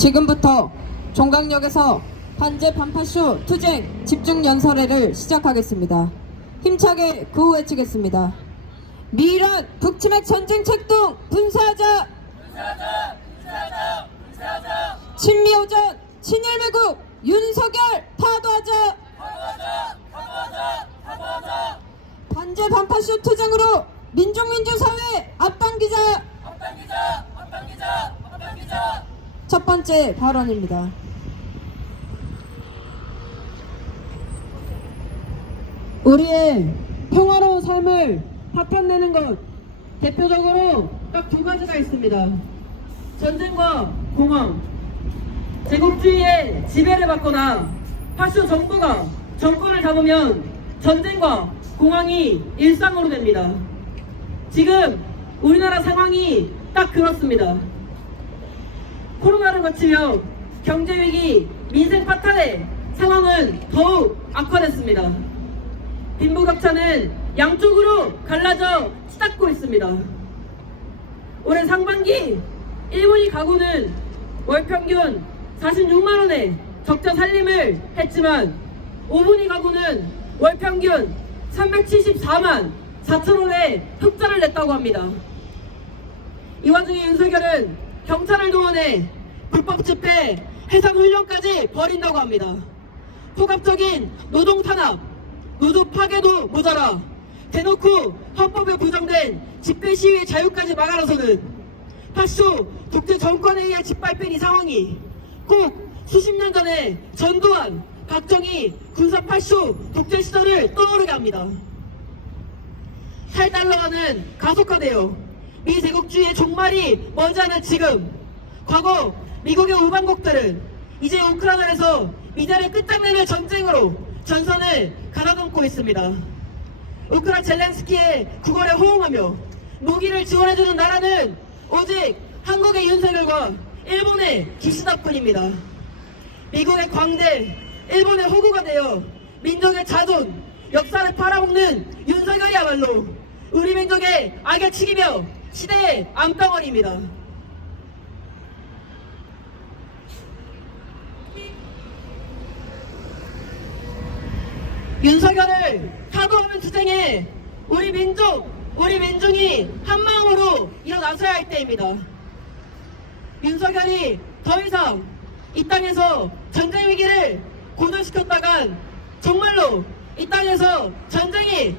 지금부터 종강역에서 반제 반파쇼 투쟁 집중 연설회를 시작하겠습니다. 힘차게 구호 외치겠습니다. 미란 북치맥 전쟁 책동 분사하자! 분사하자! 분사하자! 분사하자! 친미오전 친일매국 윤석열 파도하자! 파도하자! 파도하자! 파도하자! 반제 반파쇼 투쟁으로 민중민주사회 앞당기자! 앞당기자! 앞당기자! 앞당기자! 첫 번째 발언입니다. 우리의 평화로운 삶을 파탄내는 것, 대표적으로 딱 두 가지가 있습니다. 전쟁과 공황. 제국주의의 지배를 받거나 파쇼 정부가 정권을 잡으면 전쟁과 공황이 일상으로 됩니다. 지금 우리나라 상황이 딱 그렇습니다. 코로나를 거치며 경제위기, 민생 파탄의 상황은 더욱 악화됐습니다. 빈부격차는 양쪽으로 갈라져 치닫고 있습니다. 올해 상반기 1분위 가구는 월평균 46만원의 적자 살림을 했지만 5분위 가구는 월평균 374만 4천원의 흑자를 냈다고 합니다. 이 와중에 윤석열은 경찰을 동원해 불법 집회, 해상 훈련까지 벌인다고 합니다. 포괄적인 노동 탄압, 노조 파괴도 모자라 대놓고 헌법에 부정된 집회 시위의 자유까지 막아서는 파쇼 독재 정권에 의해 짓밟힌 이 상황이 꼭 수십 년 전에 전두환, 박정희 군사 파쇼 독재 시절을 떠오르게 합니다. 살달러가는 가속화되어 미제국주의의 종말이 머지않은 지금, 과거 미국의 우방국들은 이제 우크라이나에서 미래를 끝장내는 전쟁으로 전선을 가다듬고 있습니다. 우크라이나 젤렌스키의 구걸에 호응하며 무기를 지원해주는 나라는 오직 한국의 윤석열과 일본의 기시다뿐입니다. 미국의 광대, 일본의 호구가 되어 민족의 자존, 역사를 팔아먹는 윤석열이야말로 우리 민족의 악의 축이며 시대의 암덩어리입니다. 윤석열을 타도하는 투쟁에 우리 민중이 한마음으로 일어나서야 할 때입니다. 윤석열이 더 이상 이 땅에서 전쟁 위기를 고조시켰다간 정말로 이 땅에서 전쟁이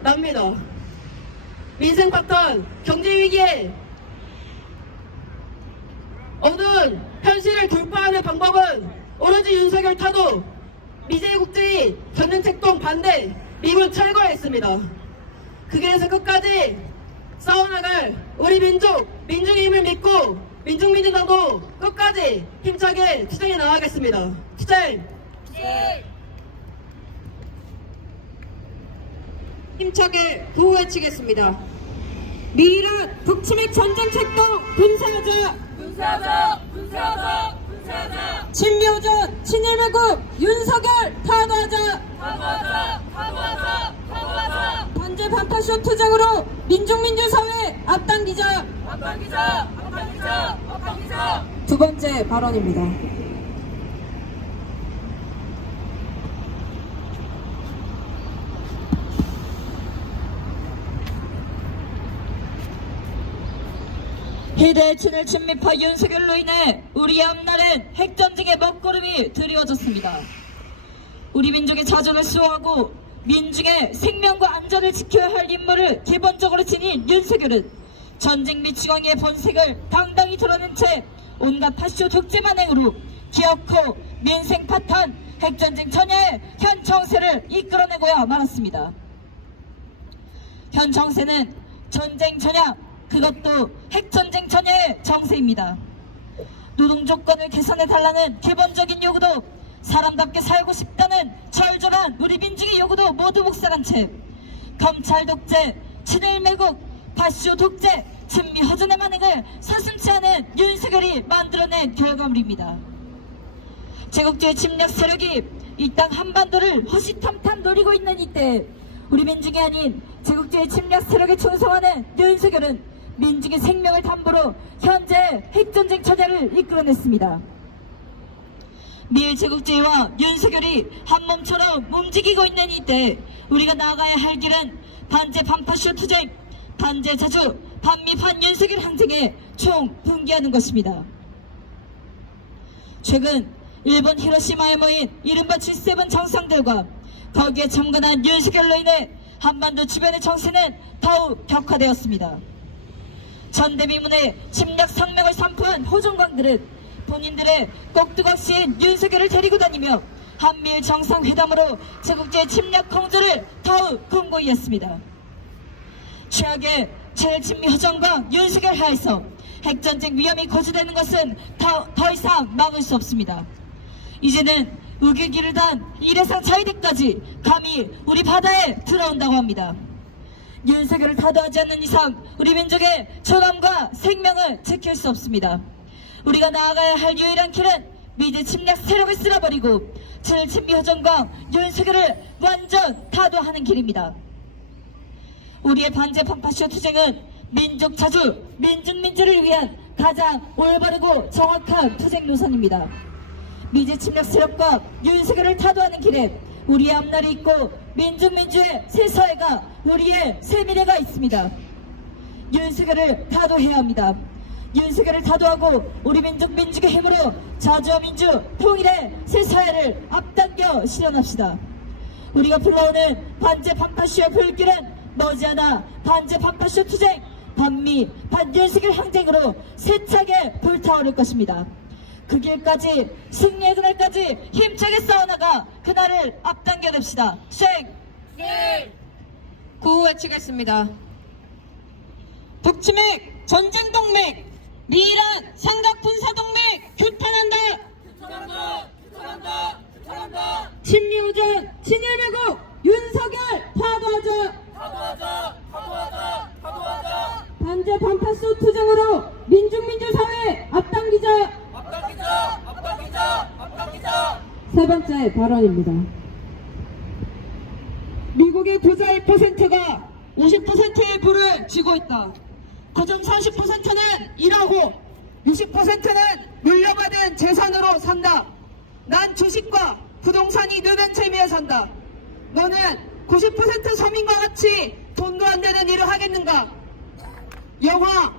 납니다. 민생 파탄, 경제 위기에 어두운 현실을 돌파하는 방법은 오로지 윤석열 타도, 미제국주의 전쟁 책동 반대, 미군 철거에 있습니다. 그 길에서 끝까지 싸워나갈 우리 민중의 힘을 믿고 민중민주당도 끝까지 힘차게 투쟁해 나가겠습니다. 투쟁! 네. 힘차게 구호 외치겠습니다. 미란 북치맥 전쟁 책동 분사하자! 분사하자! 분사하자! 분사하자! 친미오전 친일매국 윤석열 파도하자! 파도하자! 파도하자! 파도하자! 반제 반파쇼 투쟁으로 민중민주사회 앞당기자! 앞당기자! 앞당기자! 앞당기자! 두 번째 발언입니다. 희대의 친일 친미파 윤석열로 인해 우리의 앞날엔 핵전쟁의 먹구름이 드리워졌습니다. 우리 민족의 자존을 수호하고 민중의 생명과 안전을 지켜야 할 임무를 기본적으로 지닌 윤석열은 전쟁 미치광이의 본색을 당당히 드러낸 채 온갖 파쇼 독재 만행으로 기어코 민생 파탄, 핵전쟁 전야의 현 정세를 이끌어내고야 말았습니다. 현 정세는 전쟁 전야, 그것도 핵전쟁 전야의 정세입니다. 노동조건을 개선해달라는 기본적인 요구도, 사람답게 살고 싶다는 절절한 우리 민중의 요구도 모두 묵살한 채 검찰 독재, 친일 매국, 파쇼 독재, 친미 허전의 만행을 서슴지 않은 윤석열이 만들어낸 결과물입니다. 제국주의 침략 세력이 이 땅 한반도를 허시탐탐 노리고 있는 이때 우리 민중이 아닌 제국주의 침략 세력에 충성하는 윤석열은 민중의 생명을 담보로 현재 핵전쟁 전야를 이끌어냈습니다. 미일 제국주의와 윤석열이 한 몸처럼 움직이고 있는 이때 우리가 나아가야 할 길은 반제 반파쇼 투쟁, 반제 자주, 반미 반윤석열 항쟁에 총분기하는 것입니다. 최근 일본 히로시마에 모인 이른바 G7 정상들과 거기에 참관한 윤석열로 인해 한반도 주변의 정세는 더욱 격화되었습니다. 전대미문의 침략 성명을 선포한 호종광들은 본인들의 꼭두각시인 윤석열을 데리고 다니며 한미일 정상회담으로 제국주의 침략 공조를 더욱 공고히 했습니다. 최악의 최일친미 허정과 윤석열 하에서 핵전쟁 위험이 고조되는 것은 더 이상 막을 수 없습니다. 이제는 우길기를 단 일해상 자위대까지 감히 우리 바다에 들어온다고 합니다. 윤석열을 타도하지 않는 이상 우리 민족의 존엄과 생명을 지킬 수 없습니다. 우리가 나아가야 할 유일한 길은 미제 침략 세력을 쓸어버리고 친일친미 허정과 윤석열을 완전 타도하는 길입니다. 우리의 반제 반파쇼 투쟁은 민족 자주, 민중민주를 위한 가장 올바르고 정확한 투쟁 노선입니다. 미제 침략 세력과 윤석열을 타도하는 길에 우리의 앞날이 있고 민중민주의 새 사회가 우리의 새 미래가 있습니다. 윤석열을 타도해야 합니다. 윤석열을 타도하고 우리 민족 민주의 힘으로 자주와 민주 통일의 새 사회를 앞당겨 실현합시다. 우리가 불러오는 반제 반파쇼의 불길은 머지않아 반제 반파쇼 투쟁, 반미 반윤석열 항쟁으로 세차게 불타오를 것입니다. 그 길까지, 승리의 그날까지 힘차게 싸워나가 그날을 앞당겨냅시다. 구호 외치겠습니다. 북치맥 전쟁동맥, 미이란 삼각군사동맥 규탄한다. 규탄한다. 규탄한다. 규탄한다. 친미우전 친일매국 윤석열 타도하자. 타도하자. 타도하자. 타도하자. 반제 반파쇼 투쟁으로 민중민주 사회 앞당기자. 앞당기자. 앞당기자. 앞당기자. 세 번째 발언입니다. 미국의 부자 1%가 50%의 부를 쥐고 있다. 그중 40%는 일하고 60%는 물려받은 재산으로 산다. 난 주식과 부동산이 느는 재미에 산다. 너는 90% 서민과 같이 돈도 안 되는 일을 하겠는가? 영화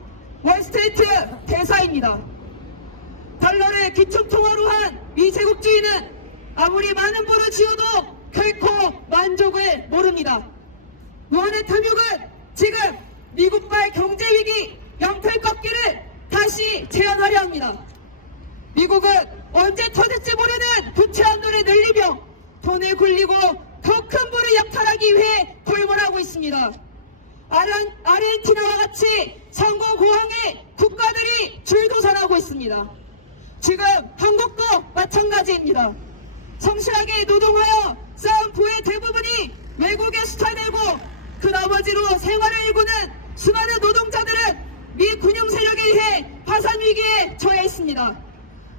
월스트리트 대사입니다. 달러를 기초통화로 한 미제국주의는 아무리 많은 부를 지어도 결코 만족을 모릅니다. 무한의 탐욕은 지금 미국발 경제위기 영탈 꺾기를 다시 제안하려 합니다. 미국은 언제 터질지 모르는 부채 한도를 늘리며 돈을 굴리고 더 큰 부를 약탈하기 위해 골몰하고 있습니다. 아르헨티나와 같이 상고고항의 국가들이 줄도산하고 있습니다. 지금 한국도 마찬가지입니다. 성실하게 노동하여 쌓은 부의 대부분이 외국에 수탈되고 그 나머지로 생활을 일구는 수많은 노동자들은 미 군용 세력에 의해 파산 위기에 처해 있습니다.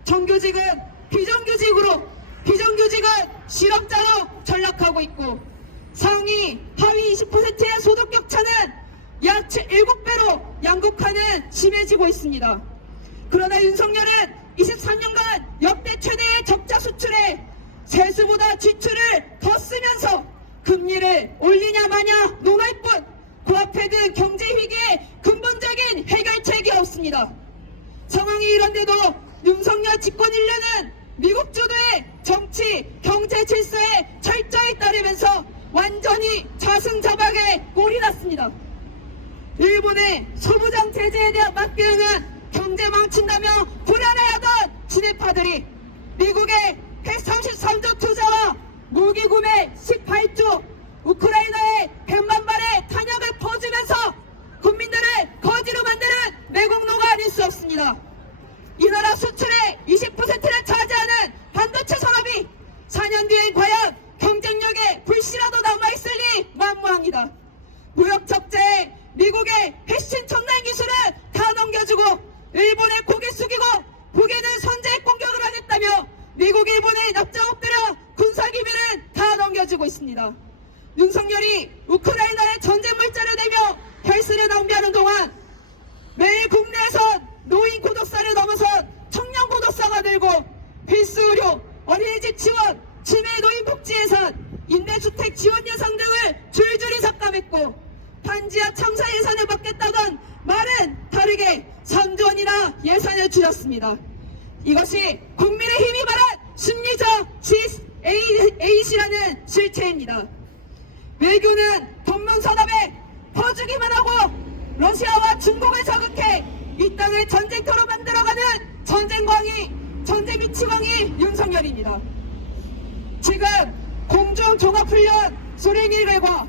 정규직은 비정규직은 실업자로 전락하고 있고 상위 하위 20%의 소득 격차는 약 7배로 양극화는 심해지고 있습니다. 그러나 윤석열은 23년간 역대 최대의 적자 수출에 세수보다 지출을 더 쓰면서 금리를 올리냐 마냐 논할 뿐 코앞에 든 경제 위기의 근본적인 해결책이 없습니다. 상황이 이런데도 윤석열 집권 1년은 미국 주도의 정치, 경제 질서에 철저히 따르면서 완전히 자승자박에 꼴이 났습니다. 일본의 소부장 제재에 대한 맞대응은 경제 망친다며 불안해하던 친일파들이 미국의 133조 투자와 무기 구매 18조, 우크라이나에 100만 발의 탄약을 퍼주면서 국민들을 거지로 만드는 매국노가 아닐 수 없습니다. 이 나라 수출의 20%를 차지하는 반도체 산업이 4년 뒤엔 과연 경쟁력에 불씨라도 남아있을리 만무합니다. 무역 적자에 미국의 핵심 첨단 기술을 다 넘겨주고 일본에 고개 숙이고 북에는 선제 공격을 하겠다며 미국 일본에 납작 엎드려 군사기밀을 다 넘겨주고 있습니다. 윤석열이 우크라이나에 전쟁 물자를 내며 헬스를 낭비하는 동안 매일 국내에선 노인 고독사를 넘어선 청년 고독사가 늘고 필수 의료, 맺고 반지하 참사 예산을 받겠다던 말은 다르게 3조 원이나 예산을 줄였습니다. 이것이 국민의힘이 말한 심리적 A시라는 실체입니다. 외교는 동맹선언에 퍼주기만 하고 러시아와 중국을 자극해 이 땅을 전쟁터로 만들어가는 전쟁 미치광이 윤석열입니다. 지금 공중종합훈련 수행 1회과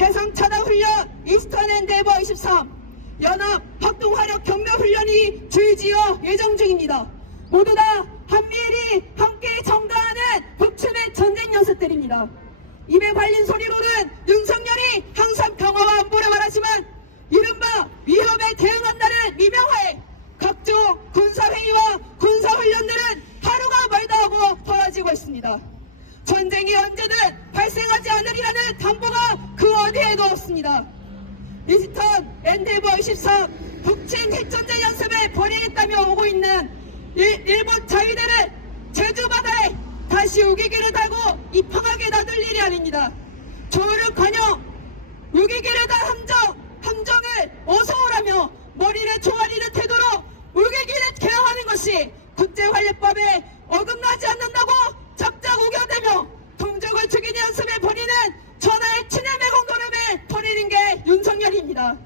해상차단훈련 이스턴 엔데이버 23 연합 합동화력 경보훈련이 줄지어 예정 중입니다. 모두 다 한미일이 함께 정당하는 북침의 전쟁 연습들입니다. 입에 발린 소리로는 윤석열이 항상 평화와 안보를 말하지만 이른바 위협에 대응한다는 미명하에 각종 군사회의와 군사훈련들은 하루가 멀다 하고 벌어지고 있습니다. 전쟁이 언제든 발생하지 않으리라는 담보가 그 어디에도 없습니다. 이스턴 엔데이버 23 북침 핵전쟁 연습을 벌이겠다며 오고 있는 일본 자위대를 제주바다에 다시 우기기를 달고 입항하게 놔둘 일이 아닙니다. 조르가녕 우기기를 달 함정을 어서 오라며 머리를 조아리는 태도로 우기기를 개항하는 것이 국제환례법에 어긋나지 않는다고 작작 우겨대며 동족을 죽이는 연습을 벌이는 전하의 친일 매국 노름을 벌이는 게 윤석열입니다.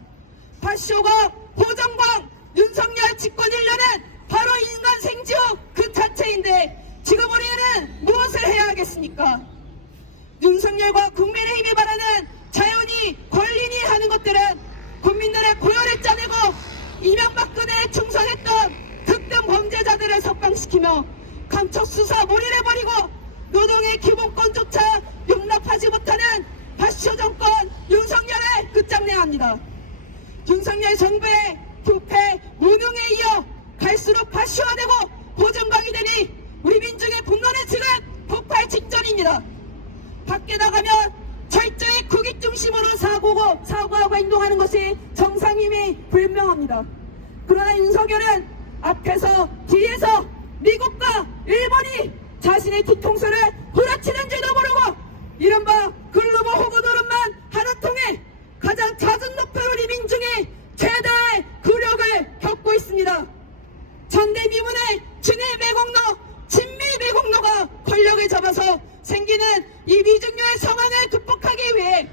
파쇼가 호정광 윤석열 집권 1년은 바로 인간 생지옥 그 자체인데 지금 우리는 무엇을 해야 하겠습니까? 윤석열과 국민의힘이 바라는 자연이 권리니 하는 것들은 국민들의 고열을 짜내고 이명박근혜에 충성했던 특등 범죄자들을 석방시키며 감척수사 몰이를 벌이고 노동의 기본권조차 용납하지 못하는 파쇼 정권 윤석열을 끝장내야 합니다. 윤석열 정부의 부패, 무능에 이어 갈수록 파쇼화되고 고정광이 되니 우리 민중의 분노는 지금 폭발 직전입니다. 밖에 나가면 철저히 국익 중심으로 사고하고 행동하는 것이 정상임이 불명합니다. 그러나 윤석열은 앞에서 뒤에서 미국과 일본이 자신의 뒤통수를 후려치는지도 모르고 이른바 글로벌 호구 노릇만 하는 통에 가장 잦은 높은 우리 민중이 최대의 굴욕을 겪고 있습니다. 전대미문의 진일 매국노, 친미 매국노가 권력을 잡아서 생기는 이 미중요의 상황을 극복하기 위해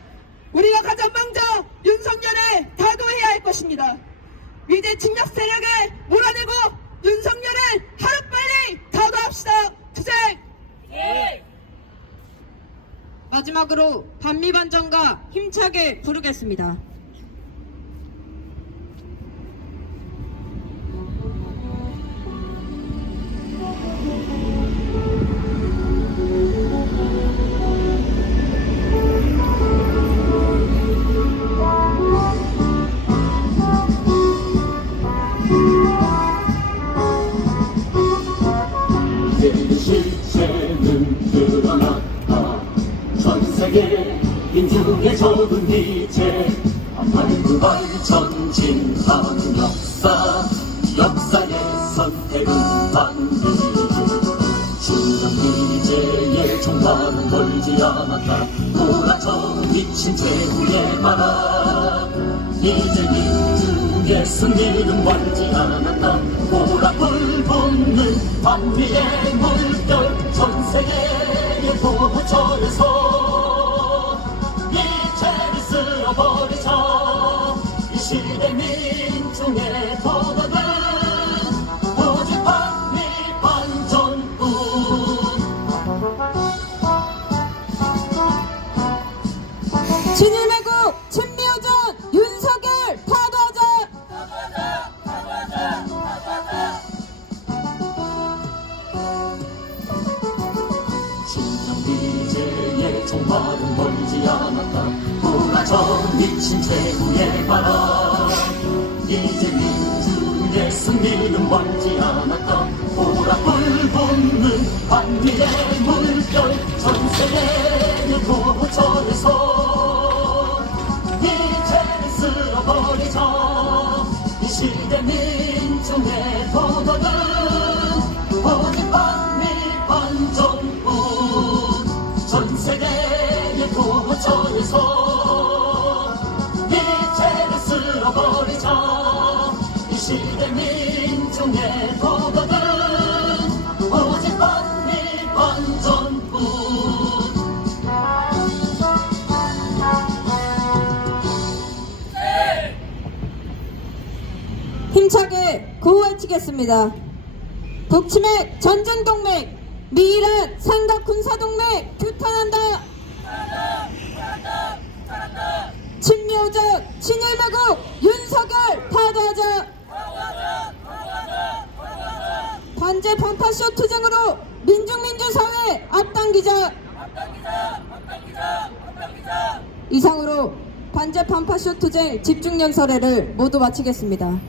우리가 가장 먼저 윤석열을 다도해야 할 것입니다. 미제 침략 세력을 몰아내고 윤석열을 하루빨리 다도합시다. 투쟁! 마지막으로 반미반전가 힘차게 부르겠습니다. 실체는 드러났다. 전세계 민중의 적은 이제 한반도발 전진하는 역사의 선택은 반드시 중앙미제의 종말은 멀지 않았다. 돌아쳐 미친 제후의 나라 이제 민중의 승리는 멀지 않았다. 보라불 붙는 반미의 물결 전세계의 도처에서 이제를 쓸어버리자. 이 시대 민중의 도덕은 오직 반미 반전뿐. 진일매국 친미우전 윤석열 파도하자. 진영미제의 종말은 멀지 않았다. 돌아져 미친 최후의 바람 이제 민중의 승리는 멀지 않았다. 보라불 붙는 반미의 물결 전세계의 도처에서 이제는 쓸어버리자. 이 시대 민중의 도덕은 오직 반미 반전뿐. 전세계의 도처에서 시대 민중의 도덕은 오직 반미 반전뿐. 힘차게 구호외치겠습니다. 북치맥 전쟁동맥, 미일한 삼각군사동맥 규탄한다. 친미오적 친일매국 윤석열 파도하자. 반제 반파쇼 투쟁으로 민중민주사회 앞당기자. 이상으로 반제 반파쇼 투쟁 집중연설회를 모두 마치겠습니다.